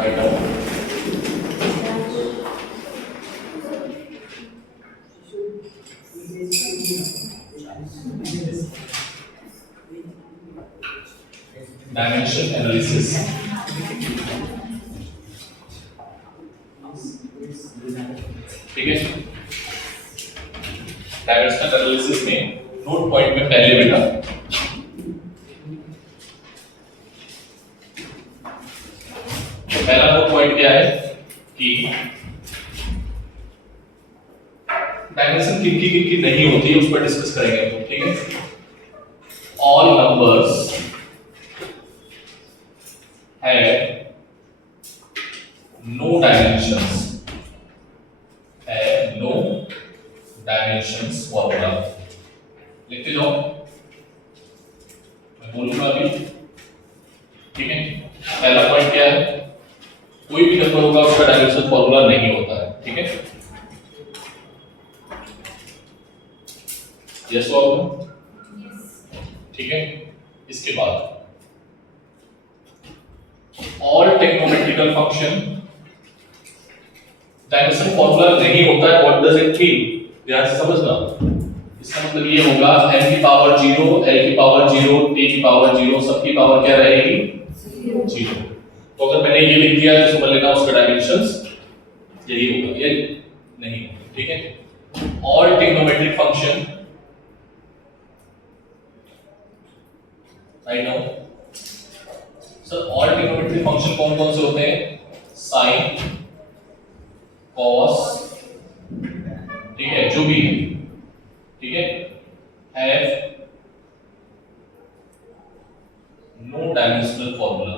Write down dimension analysis. ठीक है, dimensional analysis में नोट पॉइंट में पहले बेटा पहला नोट पॉइंट क्या है कि डायमेंशन किनकी नहीं होती है उस पर डिस्कस करेंगे। ठीक है, all numbers have no dimensions, have no dimensions formula। लिखते जाओ, मैं बोलूंगा अभी। ठीक है, पहला पॉइंट क्या है, कोई भी नंबर होगा उसका डायमेंशन फॉर्मूला नहीं होता है। ठीक है, यस और नो? ठीक है, इसके बाद ऑल टेक्नोमेट्रिकल फंक्शन डायमेंशन फॉर्मूला नहीं होता है। व्हाट डज इट मीन, ध्यान से समझना। इसका मतलब ये होगा n की पावर 0, l की पावर 0, t की पावर 0, सबकी पावर क्या रहेगी 0। तो अगर मैंने ये लिख दिया तो समझ लेना उसका डायमेंशंस यही होगा, ये नहीं। ठीक है, all trigonometric function right now sir, all trigonometric function कौन कौन से होते हैं, साइन, कॉस, ठीक है, जो भी है। ठीक है, हैव नो डायमेंशनल फॉर्मूला।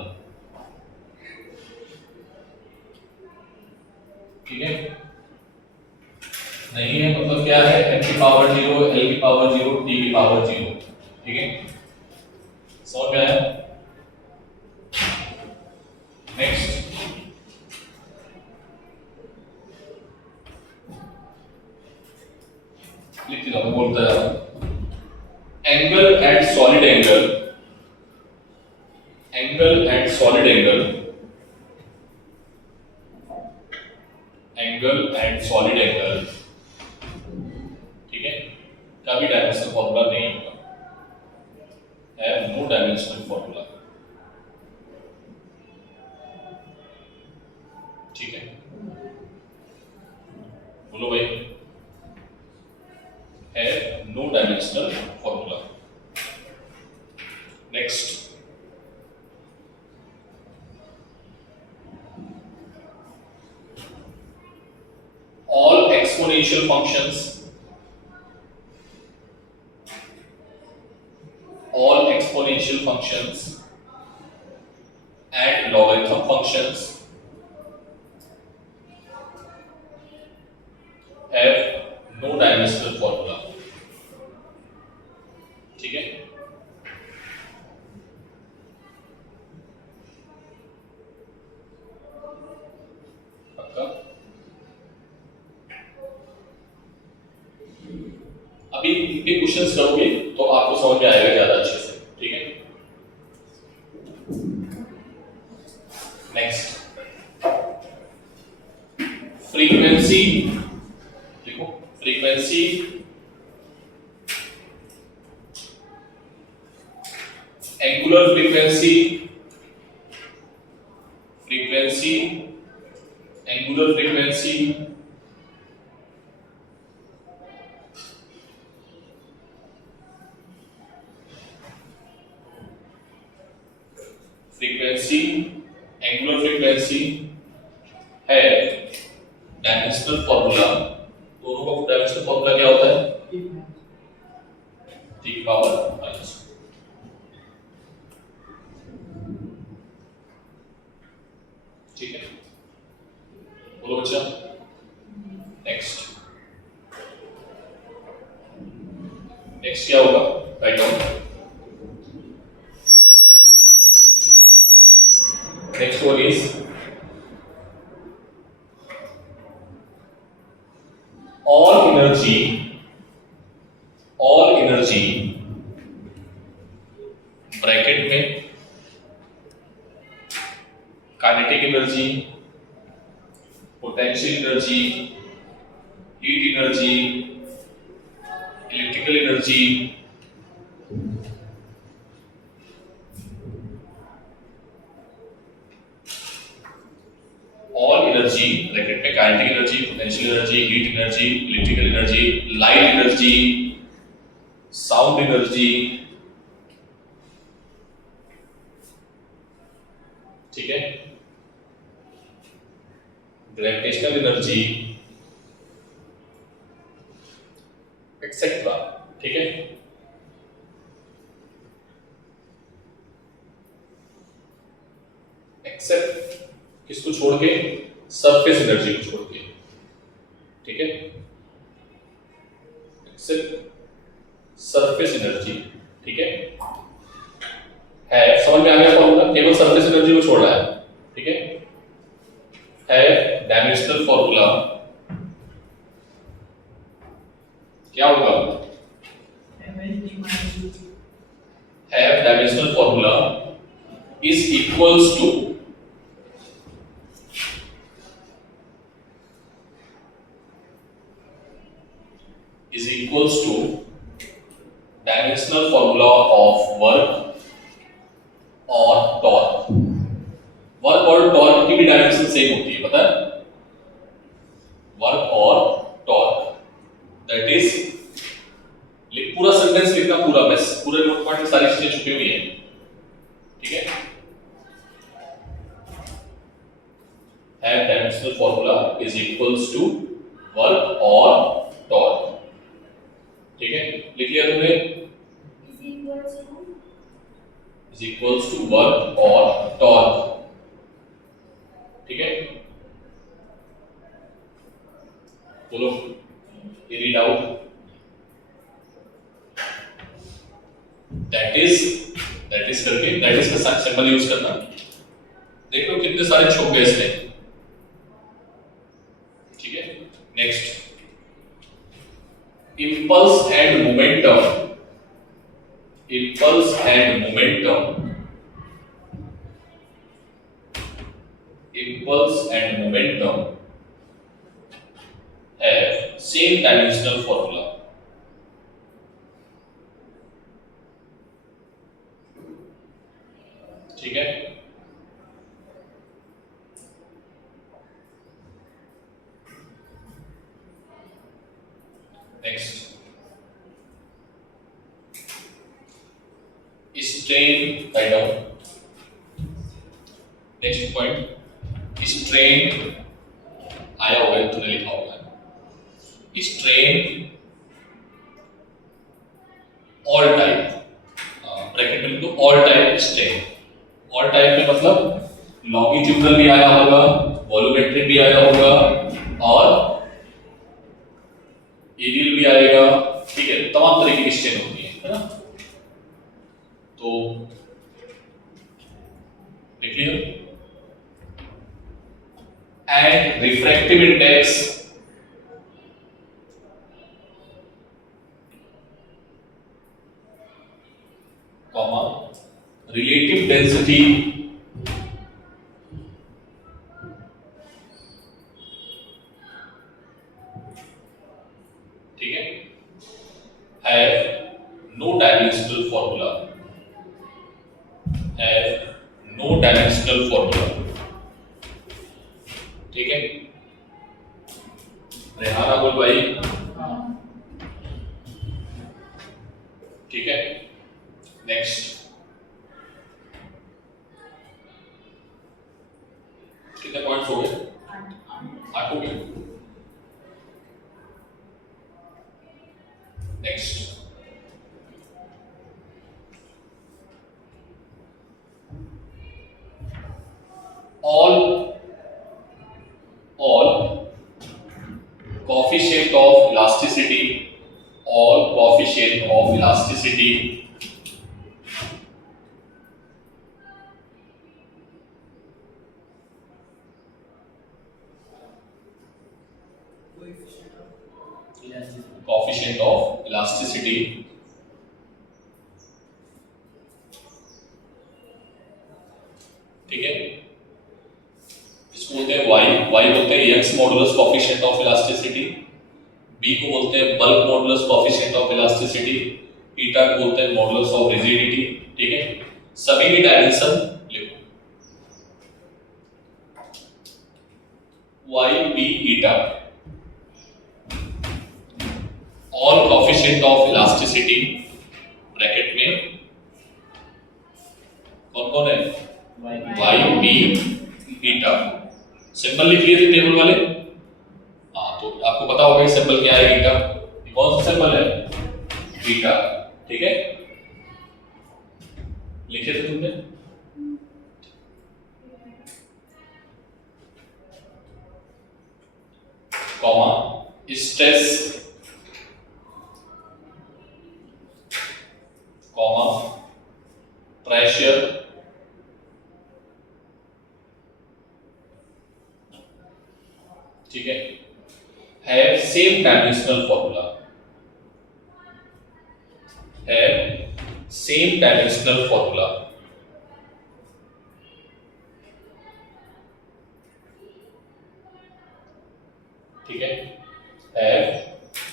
ठीक है, नहीं है मतलब क्या है, n की पावर 0, l की पावर 0, t की पावर 0। ठीक है, समझ में आया? नेक्स्ट, लिख दो, बोलता है angle and solid angle, angle and solid angle, angle and solid angle, ठीक है, का भी डायमेंशनल फॉर्मूला नहीं होगा, हैव नो डायमेंशनल फॉर्मूला। ठीक है, बोलो भाई, have no dimensional formula. Next, all exponential functions, all exponential functions and logarithm functions have no dimensional formula। ठीक है, पक्का? अभी इनके क्वेश्चंस करोगे तो आपको समझ में आएगा ज्यादा अच्छे से। ठीक है, नेक्स्ट, फ्रीक्वेंसी देखो, frequency, angular frequency, frequency, angular frequency, frequency, angular frequency है डायमेंशनल फॉर्मूला। दोनों का डायमेंशनल फॉर्मूला क्या होता है, t की पावर माइनस। ठीक है, बोलो बच्चा। नेक्स्ट, नेक्स्ट क्या होगा, right down. Next one is all energy, all energy bracket में kinetic energy energy, potential energy, heat energy, electrical energy, all energy bracket में kinetic energy, potential energy, heat energy, electrical energy, light energy, sound energy, ठीक है, gravitational energy etcetera, ठीक है। Accept किसको छोड़ के? Surface energy को छोड़ के, ठीक है। एक्सेप्ट सरफेस एनर्जी, ठीक है। समझ में आ गया फॉर्मूला? केवल सरफेस एनर्जी को छोड़ रहा है, ठीक है। डायमेंशनल फॉर्मूला क्या होगा? Dimensional formula is equals to dimensional formula of work और टॉर्क। वर्क और टॉर्क की भी डायमेंशन सेम होती है, पता है? वर्क और टॉर्क, दैट इज, पूरा सेंटेंस लिखना, पूरा बस पूरे नोट पॉइंट में सारी चीजें छुपी हुई हैं, ठीक है। Have dimensional formula is equals to work और टॉर्क, ठीक है। लिख लिया तुमने? इज इक्वल्स टू वर्क और टॉर्क, ठीक है। बोलो, एनी डाउट? दैट इज करके, दैट इज का सिंबल यूज करना। देख लो कितने सारे छुप गए इसमें, ठीक है। Next, impulse and momentum, impulse and momentum, impulse and momentum have same dimensional formula, ठीक है। Next, strain, write down. Next point, strain आया होगा, तूने लिखा होगा। strain all type, ब्रैकेट में लिख दो all type strain। all type में मतलब लॉन्गिट्यूडनल भी आया होगा, वॉल्यूमेट्रिक भी आया होगा और एरियल भी आएगा, ठीक है। तमाम तरीके की स्ट्रेन होती है ना। तो लिख लिया। And refractive index comma relative density ठीक है, have no dimensional formula, have no dimensional formula, ठीक है। रेहाना बोल भाई, ठीक है। नेक्स्ट, कितने पॉइंट्स हो गए? 8 हो गए। Next, all coefficient of elasticity, all coefficient of elasticity coefficient of elasticity ठीक है, इसको बोलते हैं y बोलते हैं Young's modulus coefficient of elasticity, b को बोलते हैं bulk modulus coefficient of elasticity, eta को बोलते हैं मॉडुलस ऑफ रिजिडिटी। ठीक है, सभी की डायमेंशन लिखो, y b eta all coefficient of elasticity bracket में कौन कौन है, y b ईटा। सिंबल लिख लिए थे टेबल वाले, हाँ तो आपको पता होगा कि सिंबल क्या है, ईटा। ये कौन सा सिंबल है, ईटा। ठीक है, लिखे थे तुमने, कॉमा स्ट्रेस कॉमा प्रेशर ठीक है, have same dimensional formula, have same dimensional formula. ठीक है, हैव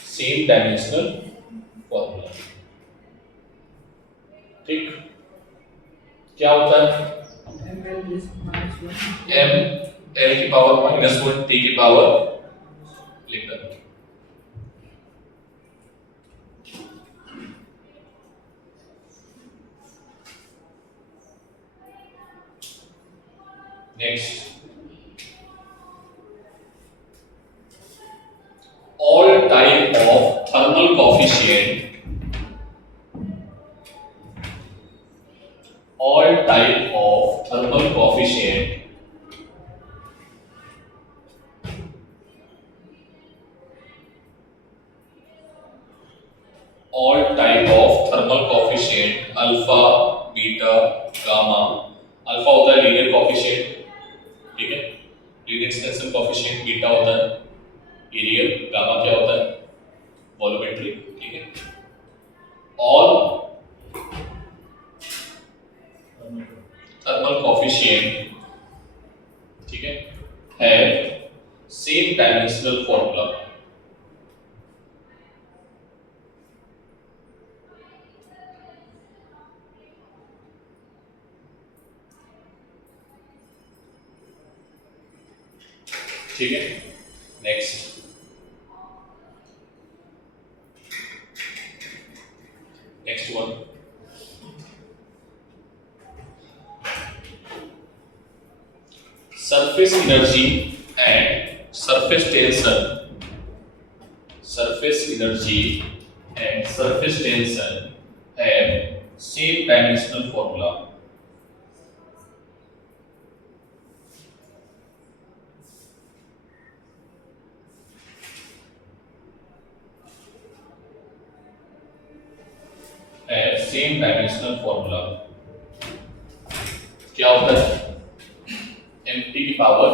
सेम डायमेंशनल फॉर्मूला। ठीक, क्या होता है, m l की पावर -1 t की पावर लिखकर। Next, all type of thermal coefficient, all type of thermal coefficient all type of thermal coefficient alpha beta gamma. Alpha होता है लीनियर कोएफिशिएंट, ठीक है, लीनियर एक्सटेंशन कोएफिशिएंट, बीटा होता है aerial, gamma क्या होता है, वॉल्यूमेट्रिक। ठीक है, और थर्मल कोएफिशिएंट, ठीक है, हैव सेम डायमेंशनल फॉर्मूला। ठीक है, next, next one, surface energy and surface tension, surface energy and surface tension have same dimensional formula। have same dimensional formula। क्या होता है, mt की पावर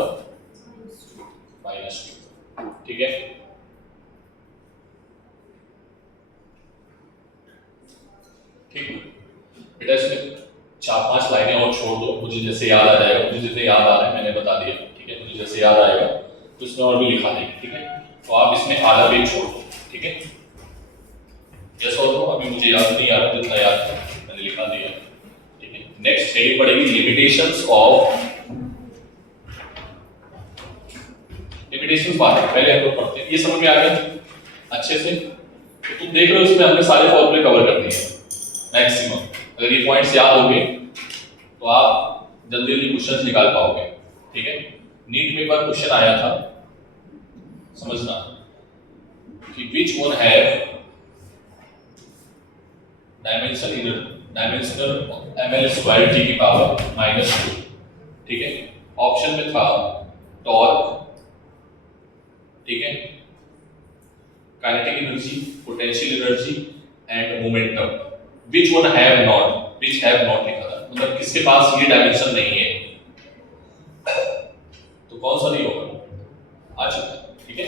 -2। ठीक है, ठीक बेटा, इसमें 4-5 लाइनें और छोड़ दो, मुझे जैसे याद आ जाएगा, मुझे जितने याद आ रहा है मैंने बता दिया। ठीक है, मुझे जैसे याद आएगा तो इसमें और भी लिखा देंगे। ठीक है, तो आप इसमें आधा पेज छोड़ दो। ठीक है, जैसा हो, अभी मुझे याद नहीं आ रहा, जितना याद था मैंने लिखा दिया। ठीक है, नेक्स्ट हेडिंग पड़ेगी लिमिटेशंस ऑफ, लिमिटेशंस बात है, पहले हम लोग पढ़ते हैं, ये समझ में आ गया अच्छे से। तो तुम देख रहे हो इसमें हमने सारे फॉर्मूले कवर कर दिए मैक्सिमम। अगर ये पॉइंट्स याद होंगे तो आप जल्दी जल्दी क्वेश्चंस निकाल पाओगे। ठीक है, नीट में एक बार क्वेश्चन आया था, समझना कि which one have dimensional ml² t की पावर -2। ठीक है, ऑप्शन में था टॉर्क, ठीक है, kinetic energy, potential energy and momentum. Which one have not, which have not लिखा था, मतलब किसके पास ये डायमेंशन नहीं है, तो कौन सा नहीं होगा, आ चुका। ठीक है,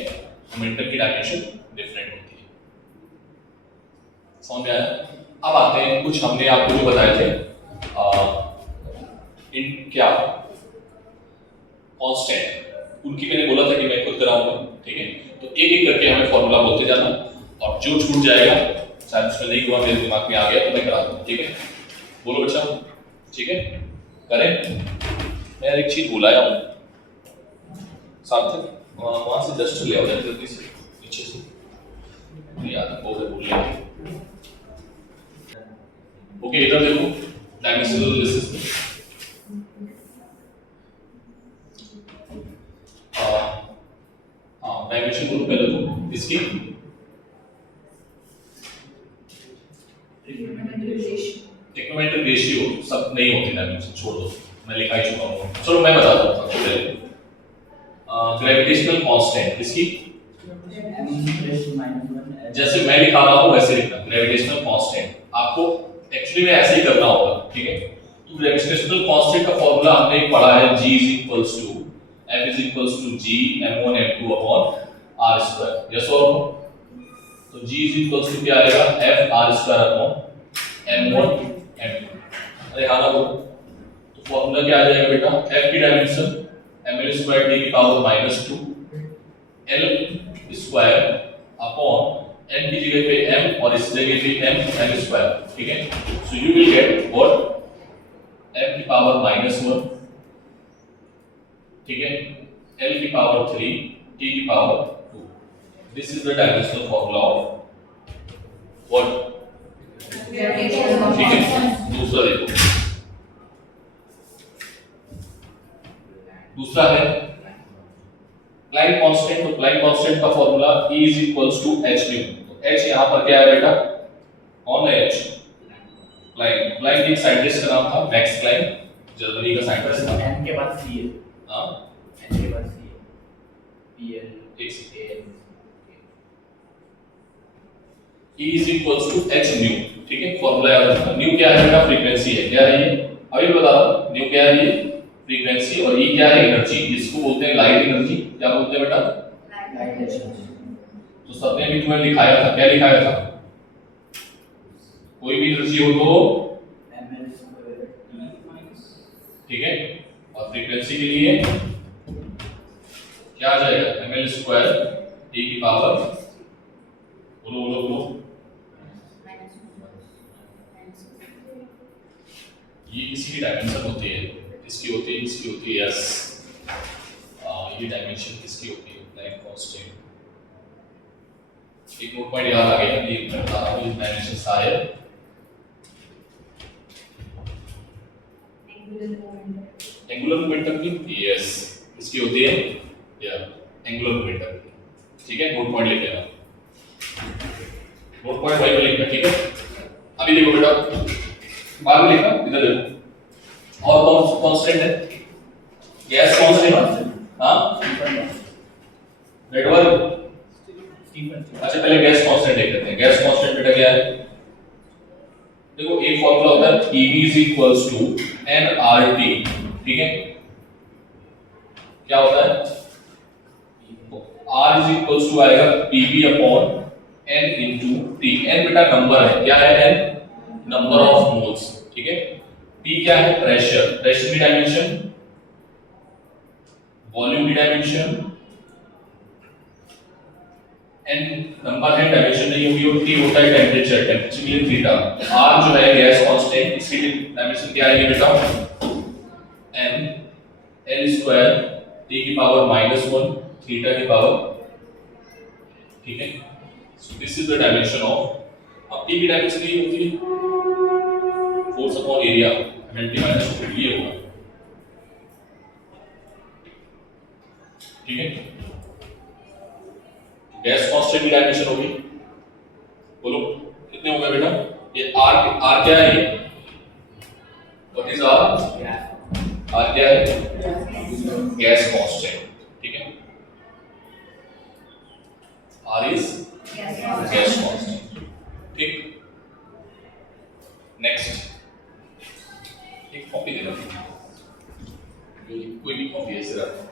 मोमेंटम की डायमेंशन डिफरेंट होती है, समझ में आया। अब आते हैं कुछ हमने आपको जो बताए थे इन क्या कांस्टेंट, उनकी मैंने बोला था कि मैं खुद कराऊंगा, ठीक है। तो एक एक करके हमें फॉर्मूला बोलते जाना, और जो छूट जाएगा, शायद उसमें नहीं हुआ, मेरे दिमाग में आ गया तो मैं करा दूंगा, ठीक है। बोलो बच्चा, ठीक है, करें। मैं एक चीज भुलाया हूँ, सार्थक वहां से जस्ट ले आओ जल्दी से, नीचे से याद बहुत है, भूल गया। ओके, इधर देखो, डायमेंशनल एनालिसिस डायमेंशन ग्रुप पहले तो इसकी टेक्नोमेट्रिक रेशियो सब नहीं होती डायमेंशन, छोड़ दो, मैं लिखा ही चुका हूँ। चलो मैं बता दूँ सबसे पहले, ग्रेविटेशनल कांस्टेंट इसकी जैसे मैं लिखा रहा हूँ वैसे लिखना, ग्रेविटेशनल कांस्टेंट आपको एक्चुअली में ऐसे ही करना होगा, ठीक है। तो ग्रेविटेशनल कांस्टेंट का फॉर्मूला हमने पढ़ा है, G is equals to F is equals to G m1 m2 upon r square, yes और नो। तो G is equals to क्या आएगा, F r square upon m1 m2, अरे हाँ ना वो, तो फॉर्मूला क्या आ जाएगा बेटा, F की डायमेंशन ml स्क्वायर d की power -2 l square upon n की जगह पे m और इस जगह पे m स्क्वायर, ठीक है। So you will get what, m की पावर -1, ठीक है, l की पावर 3, t की power 2। This is the dimensional formula of what, ठीक है। दूसरा देखो, दूसरा है प्लैंक कांस्टेंट। तो प्लैंक कांस्टेंट का formula E is equals to h nu। तो h यहां पर क्या है बेटा, कौन है h, प्लैंक। प्लैंक एक साइंटिस्ट का नाम था, मैक्स प्लैंक, जर्मनी का साइंटिस्ट था। n के बाद c है, हां n के बाद c है, p l x a n E is equals to h nu, ठीक है। फॉर्मूला याद रखना, न्यू क्या है बेटा, फ्रीक्वेंसी है, क्या है ये, अभी बता रहा हूं, न्यू क्या है ये, फ्रीक्वेंसी, और E क्या है, एनर्जी। इसको बोलते हैं लाइट एनर्जी, क्या बोलते हैं बेटा, लाइट एनर्जी। तो सबने भी तुम्हें लिखाया था, क्या लिखाया था, कोई भी एनर्जी हो तो ml स्क्वायर t माइनस, ठीक है, और फ्रीक्वेंसी के लिए क्या आ जाएगा, ml स्क्वायर t की पावर, बोलो बोलो बोलो, ये किसी की डायमेंशन होती है, इसकी होती है, इसकी होती है, यस, ये डायमेंशन किसकी होती है, प्लैंक कांस्टेंट। एक नोट पॉइंट याद आ गया कि मैं बता रहा हूं, इस डायमेंशन सारे एंगुलर मोमेंटम की, यस, इसकी होती है या एंगुलर मोमेंटम की, ठीक है। नोट पॉइंट लिख लेना, नोट पॉइंट भाई को लिखना, ठीक है। अभी देखो बेटा, बाद में लिखा, इधर देखो, और कौन कांस्टेंट है, गैस कांस्टेंट, हां नेटवर्क, अच्छा पहले गैस कांस्टेंट देख लेते हैं। गैस कांस्टेंट बेटा क्या है, देखो एक फॉर्मूला होता है Ev is equals to nRT, ठीक है। क्या होता है, R is equals to आएगा Pv upon n into T। n बेटा नंबर है, क्या है n, नंबर ऑफ मोल्स, ठीक है। P क्या है, प्रेशर, प्रेशर की डायमेंशन, वॉल्यूम की डायमेंशन, n नंबर है, डायमेंशन नहीं होगी, और T होता है टेंपरेचर, टेंपरेचर के लिए थीटा। R जो है गैस कांस्टेंट, इसकी डायमेंशन क्या आएगी बेटा, n l स्क्वायर T की पावर -1 थीटा की पावर, ठीक है। So this is the dimension of, अब T की डायमेंशन ये होती है force upon area, mlt minus ये होगा, ठीक है। गैस कांस्टेंट की डायमेंशन होगी, बोलो कितने हो गए बेटा, ये r क्या है, ये व्हाट इज r क्या है, गैस कांस्टेंट, ठीक है। r इज गैस कांस्टेंट, ठीक। नेक्स्ट, एक कॉपी दे दो, कोई भी कॉपी ऐसे रखो,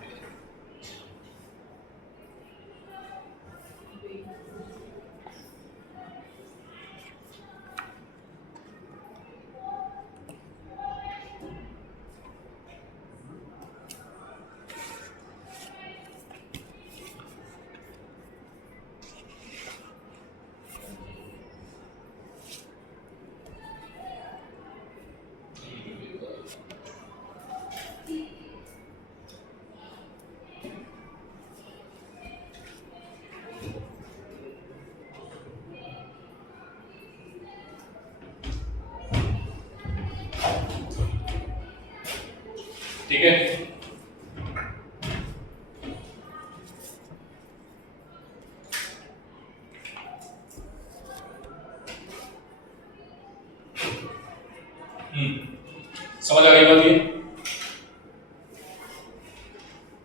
समझ आ गई बात ये?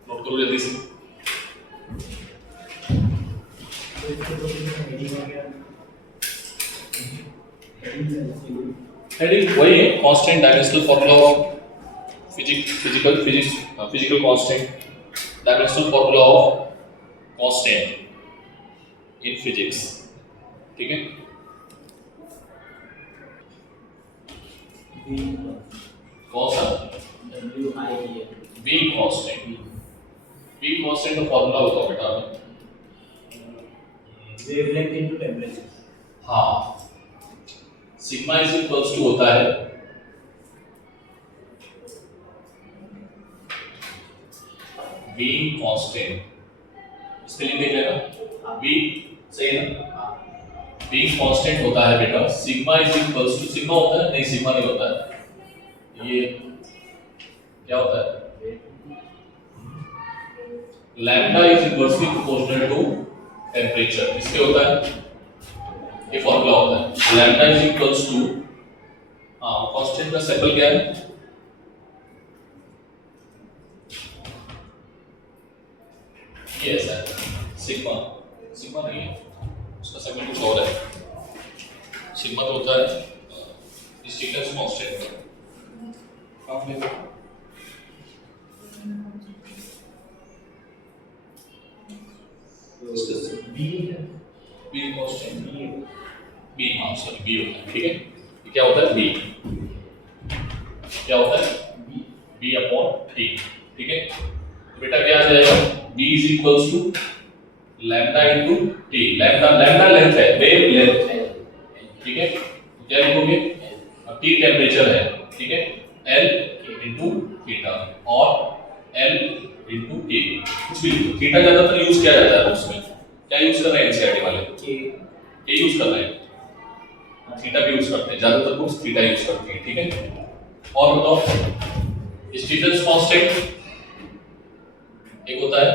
नोट करो जल्दी से। हेडिंग वही है, constant dimensional formula of physical constant, dimensional formula of constant in physics. ठीक है, कौन सा? Be constant. बी कांस्टेंट का फॉर्मूला होता है बेटा वेवलेंथ इनटू टेंपरेचर। हाँ, सिग्मा इज इक्वल्स टू होता है बी कांस्टेंट, इसके लिए देख लेना बी, सही है ना? बी कांस्टेंट होता है बेटा sigma is equals to, sigma होता है नहीं, सिग्मा नहीं होता है, ये क्या होता है? Lambda is equally proportional to temperature, इसके होता है ये फॉर्मूला होता है लैम्डा इज इक्वल्स टू, हाँ कांस्टेंट का सिंबल क्या है? ये ऐसा है सिग्मा, सिग्मा नहीं है उसका सिंबल कुछ और है। सिग्मा तो होता है स्टिफनेस कांस्टेंट का, आप देखो बी कांस्टेंट, बी, हाँ सॉरी बी होता है। ठीक है, ये क्या होता है? बी क्या होता है? B upon T. ठीक है, तो बेटा क्या आ जाएगा? B is equals to lambda into T. Lambda, lambda length है, वेव लेंथ है। ठीक है, तो क्या लिखोगे? अब टी टेम्परेचर है, ठीक है, एल इनटू थीटा और एल इनटू के, कुछ भी लिखो। थीटा ज्यादातर यूज किया जाता है उसमें, क्या यूज कर रहे हैं एनसीईआरटी वाले? के यूज कर रहे हैं, थीटा भी यूज करते हैं, ज्यादातर बुक्स थीटा यूज करती हैं। ठीक है, और बताओ स्टीफेंस कांस्टेंट एक होता है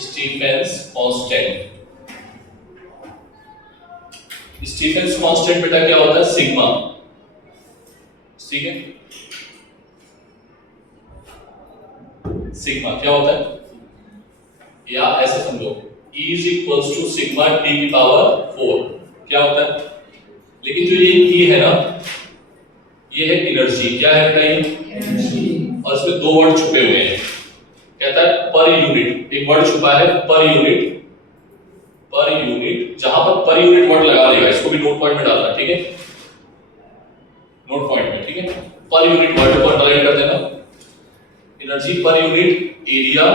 स्टीफेंस कांस्टेंट। स्टीफेंस कांस्टेंट बेटा क्या होता है? सिग्मा। ठीक है, सिग्मा क्या होता है? या ऐसे समझो E is equals to sigma T की पावर 4, क्या होता है? लेकिन जो ये E है ना, ये है एनर्जी। क्या है बेटा? ये एनर्जी, और इसमें दो वर्ड छुपे हुए हैं। कहता है पर यूनिट, एक वर्ड छुपा है पर यूनिट। पर यूनिट, जहां पर पर यूनिट वर्ड लगा देगा, इसको भी नोट पॉइंट में डालना। ठीक है, नोट पॉइंट में। ठीक है, पर यूनिट वर्ड को अंडरलाइन कर देना। Energy per unit area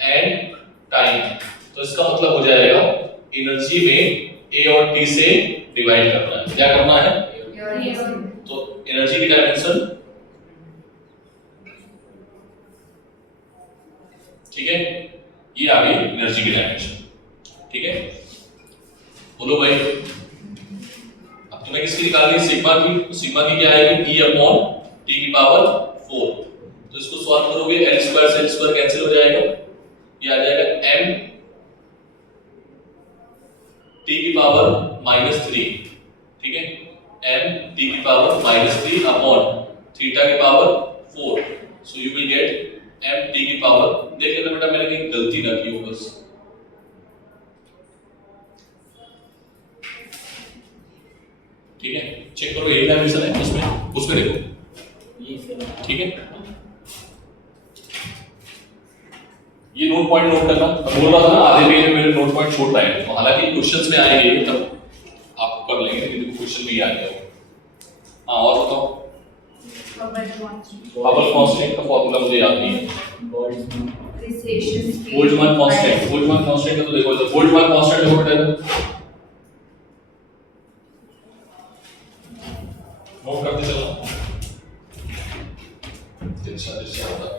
and time, तो इसका मतलब हो जाएगा एनर्जी में ए और टी से डिवाइड करना है। क्या करना है? तो एनर्जी की डायमेंशन, ठीक है, ये आ गई एनर्जी की डायमेंशन। ठीक है, बोलो भाई, अब तुम्हें किसकी निकालनी? सिग्मा की। तो सिग्मा की क्या आएगी? E अपॉन टी की पावर 4। तो इसको सॉल्व करोगे, l स्क्वायर से l स्क्वायर कैंसिल हो जाएगा, ये आ जाएगा m टी की पावर -3। ठीक है, m टी की पावर -3 अपॉन थीटा की power 4। So you will get m T की पावर, देख लेना बेटा मैंने कहीं गलती ना की हो बस। ठीक है, चेक करो यही डायमेंशन है उसमें देखो। ठीक है, ये नोट पॉइंट नोट करना। मैं बोल रहा था ना आधे पेज में मेरे नोट पॉइंट छूट रहे हैं, तो हालांकि क्वेश्चंस में आएंगे तब आप कर लेंगे, लेकिन क्वेश्चन में ही आ गया। हाँ, और बताओ हबल कांस्टेंट का फॉर्मूला मुझे याद नहीं है। बोल्ट्जमान कांस्टेंट, बोल्ट्जमान कांस्टेंट का तो देखो, बोल्ट्जमान कांस्टेंट देखो बेटा, नोट करते चलना। दिशा होता है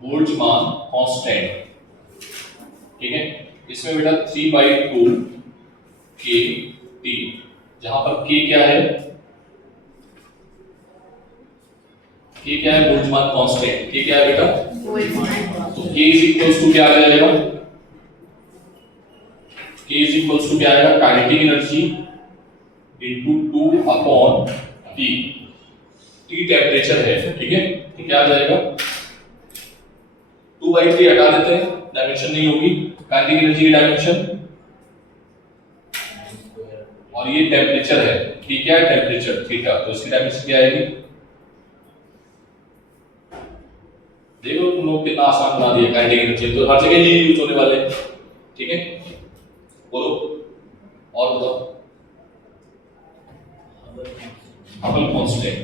बोल्ट्जमान कांस्टेंट। ठीक है, इसमें बेटा 3/2 के टी जहां पर k क्या है, k क्या है, बोल्ट्जमान कांस्टेंट। k क्या है बेटा, तो k इज इक्वल्स टू क्या आ जाएगा, k इज इक्वल्स टू क्या आएगा, kinetic energy into 2 upon t। t temperature है, ठीक है, तो क्या आ जाएगा, 2/3 हटा देते हैं, डायमेंशन नहीं होगी, काइनेटिक एनर्जी की डायमेंशन, और ये टेम्परेचर है, ठीक है, टेम्परेचर थीटा, तो इसकी डायमेंशन क्या आएगी। देखो तुम लोग कितना आसान बना दिया, काइनेटिक एनर्जी तो हर जगह ये यूज होने वाले हैं, ठीक है। बोलो और बताओ, हबल कांस्टेंट,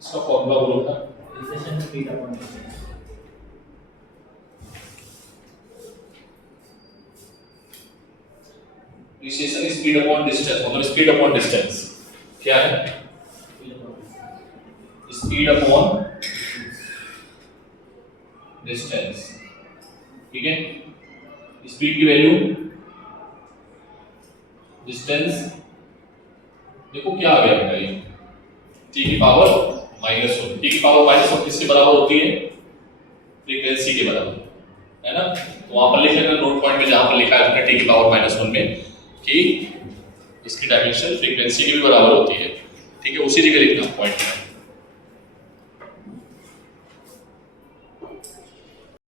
इसका फॉर्मूला बोलो था, recession speed upon distance. Recession speed upon distance, मतलब स्पीड अपॉन डिस्टेंस क्या है, स्पीड अपॉन डिस्टेंस, ठीक है। स्पीड की वैल्यू, डिस्टेंस, देखो क्या आ गया बेटा, ये t की पावर -1, t की पावर -1 किसके बराबर होती है, फ्रीक्वेंसी के बराबर, है ना। तो वहां पर लिख लेना नोट पॉइंट में, जहां पर लिखा है t की पावर -1 में कि इसकी डायमेंशन फ्रीक्वेंसी के भी बराबर होती है, ठीक है, उसी जगह लिखना पॉइंट में।